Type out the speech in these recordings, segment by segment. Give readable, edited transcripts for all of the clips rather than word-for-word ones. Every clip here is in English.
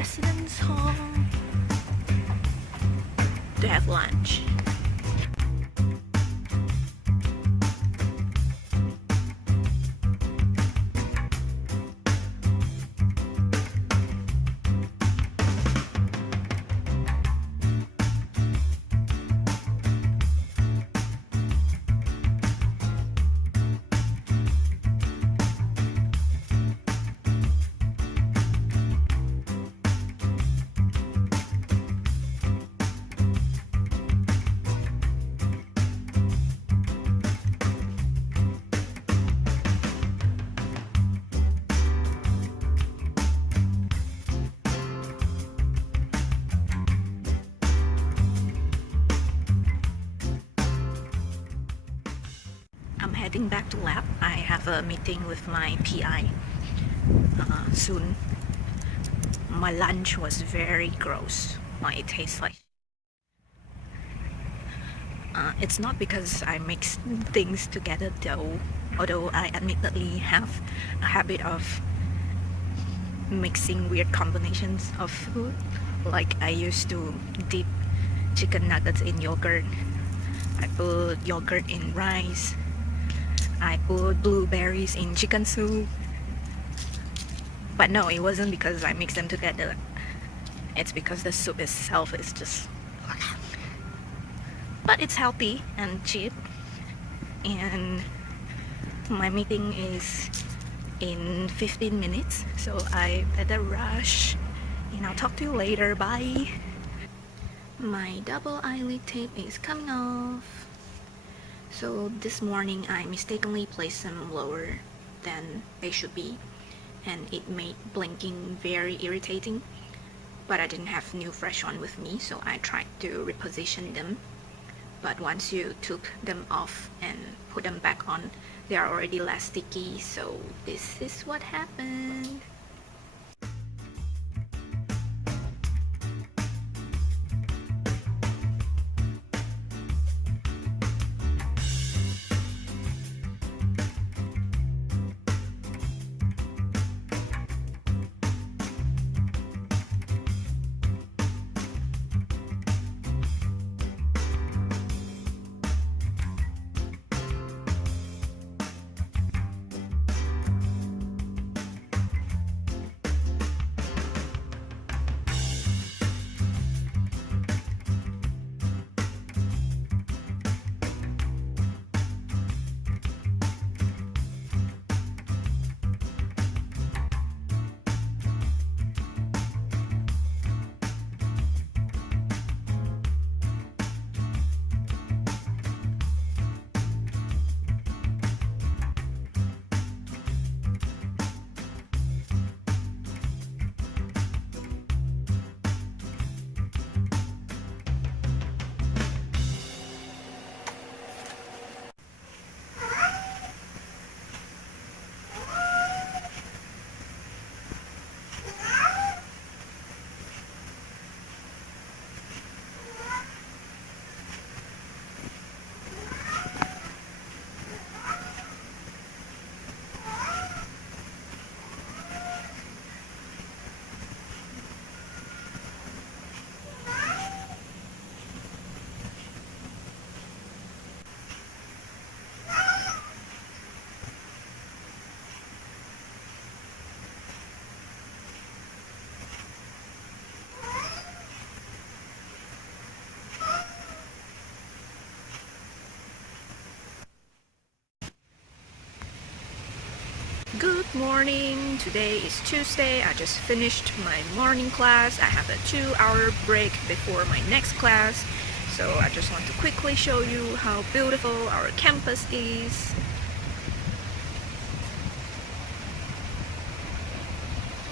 residence hall to have lunch. I'm heading back to lab. I have a meeting with my PI soon. My lunch was very gross. It tastes like it's not because I mix things together though, although I admittedly have a habit of mixing weird combinations of food. Like I used to dip chicken nuggets in yogurt, I put yogurt in rice, I put blueberries in chicken soup. But no, it wasn't because I mixed them together. It's because the soup itself is just... But it's healthy and cheap. And my meeting is in 15 minutes, so I better rush. And I'll talk to you later. Bye. My double eyelid tape is coming off. So this morning I mistakenly placed them lower than they should be, and it made blinking very irritating. But I didn't have new fresh one with me, so I tried to reposition them. But once you took them off and put them back on, they are already less sticky, so this is what happened. Good morning! Today is Tuesday. I just finished my morning class. I have a 2-hour break before my next class. So I just want to quickly show you how beautiful our campus is.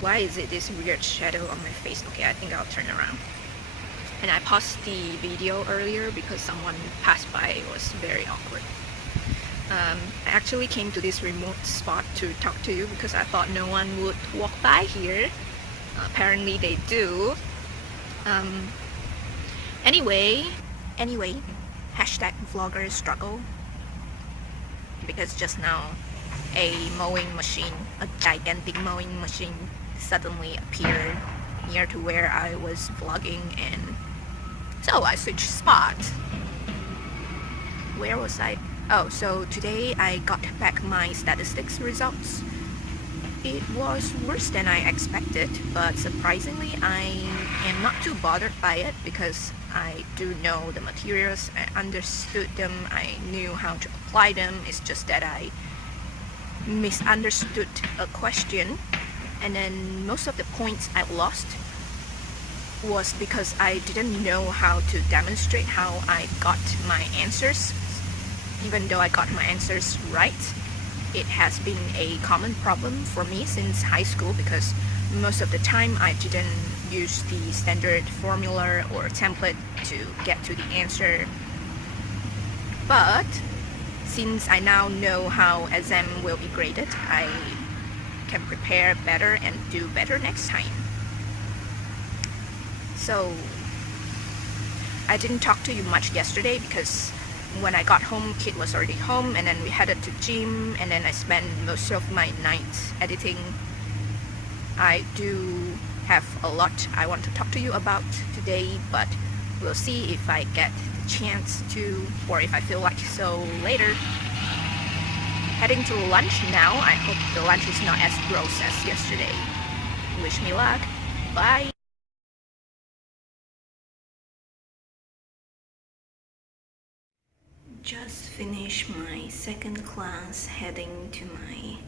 Why is it this weird shadow on my face? Okay, I think I'll turn around. And I paused the video earlier because someone passed by. It was very awkward. I actually came to this remote spot to talk to you because I thought no one would walk by here. Apparently they do. Anyway, hashtag vlogger struggle. Because just now a mowing machine, a gigantic mowing machine suddenly appeared near to where I was vlogging, and so I switched spots. Where was I? Oh, so today I got back my statistics results. It was worse than I expected, but surprisingly I am not too bothered by it because I do know the materials, I understood them, I knew how to apply them. It's just that I misunderstood a question, and then most of the points I lost was because I didn't know how to demonstrate how I got my answers. Even though I got my answers right, it has been a common problem for me since high school because most of the time I didn't use the standard formula or template to get to the answer. But since I now know how exam will be graded, I can prepare better and do better next time. So I didn't talk to you much yesterday because when I got home, Kit was already home, and then we headed to gym, and then I spent most of my nights editing. I do have a lot I want to talk to you about today, but we'll see if I get the chance to, or if I feel like so later. Heading to lunch now. I hope the lunch is not as gross as yesterday. Wish me luck. Bye! Just finished my second class, heading to my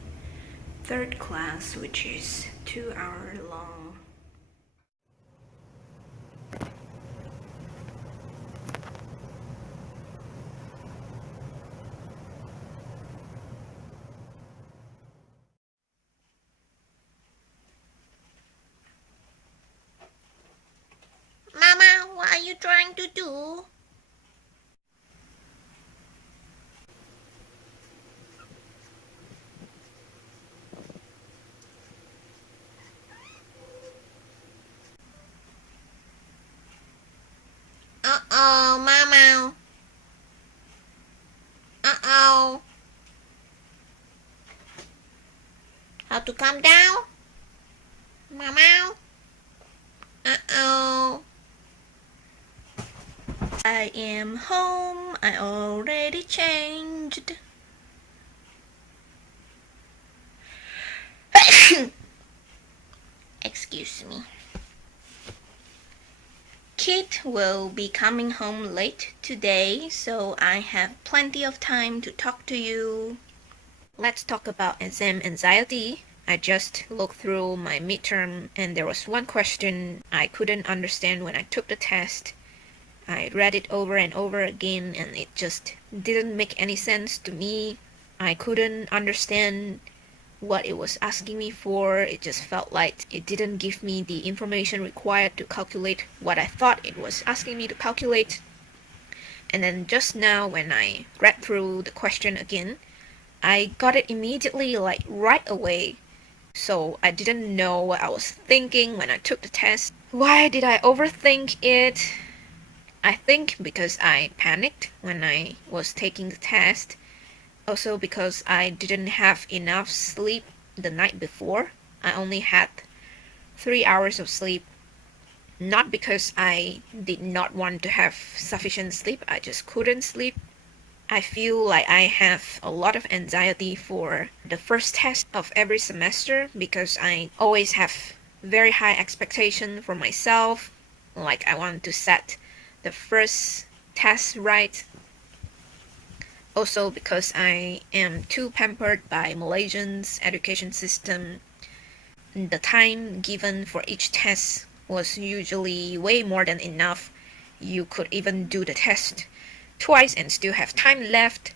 third class, which is 2 hours long. Mama, what are you trying to do? Uh-oh, Mama. Uh-oh. How to calm down? Mama? Uh-oh. I am home. I already changed. Excuse me. Kit will be coming home late today, so I have plenty of time to talk to you. Let's talk about exam anxiety. I just looked through my midterm and there was one question I couldn't understand when I took the test. I read it over and over again and it just didn't make any sense to me. I couldn't understand what it was asking me for. It just felt like it didn't give me the information required to calculate what I thought it was asking me to calculate. And then just now when I read through the question again, I got it immediately, like right away. So I didn't know what I was thinking when I took the test. Why did I overthink it? I think because I panicked when I was taking the test. Also because I didn't have enough sleep the night before. I only had 3 hours of sleep. Not because I did not want to have sufficient sleep, I just couldn't sleep. I feel like I have a lot of anxiety for the first test of every semester because I always have very high expectation for myself. Like I want to set the first test right. Also because I am too pampered by Malaysian's education system. The time given for each test was usually way more than enough. You could even do the test twice and still have time left.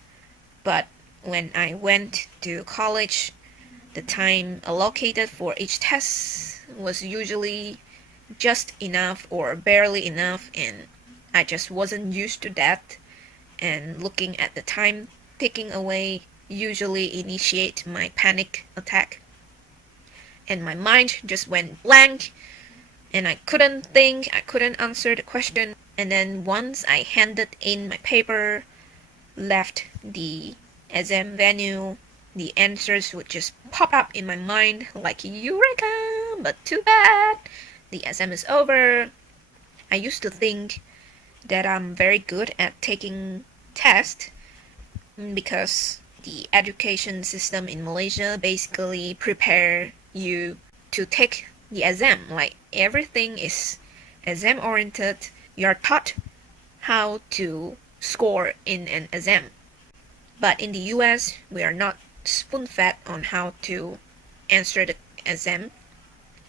But when I went to college, the time allocated for each test was usually just enough or barely enough, and I just wasn't used to that. And looking at the time ticking away usually initiate my panic attack. And my mind just went blank and I couldn't think, I couldn't answer the question. And then once I handed in my paper, left the exam venue, the answers would just pop up in my mind like eureka, but too bad. the exam is over. I used to think that I'm very good at taking tests because the education system in Malaysia basically prepare you to take the exam. Like everything is exam oriented. You're taught how to score in an exam. But in the US, we are not spoon-fed on how to answer the exam.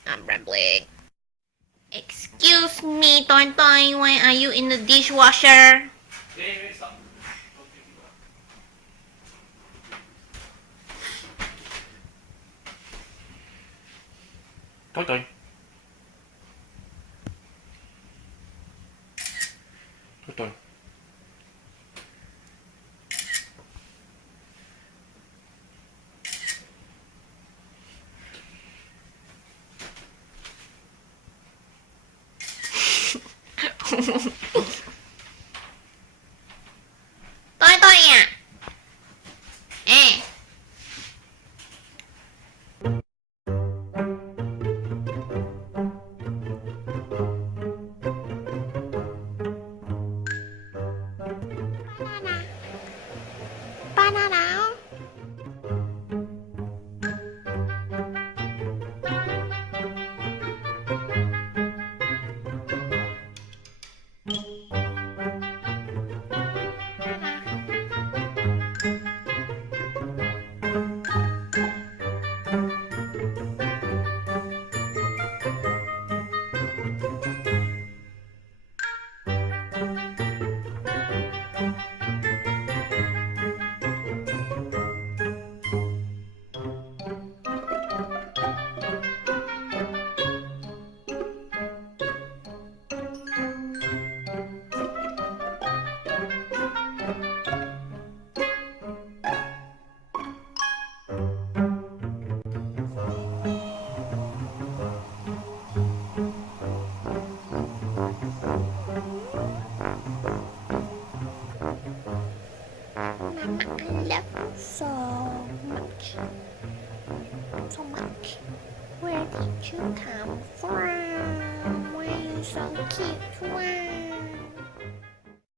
I'm rambling. Excuse me, Toy Toy, why are you in the dishwasher? Toy toy. Toy toy. Toy Toy à? À. Banana. Banana. Mama, I love you so much. So much. Where did you come from? Why are you so cute? Wow.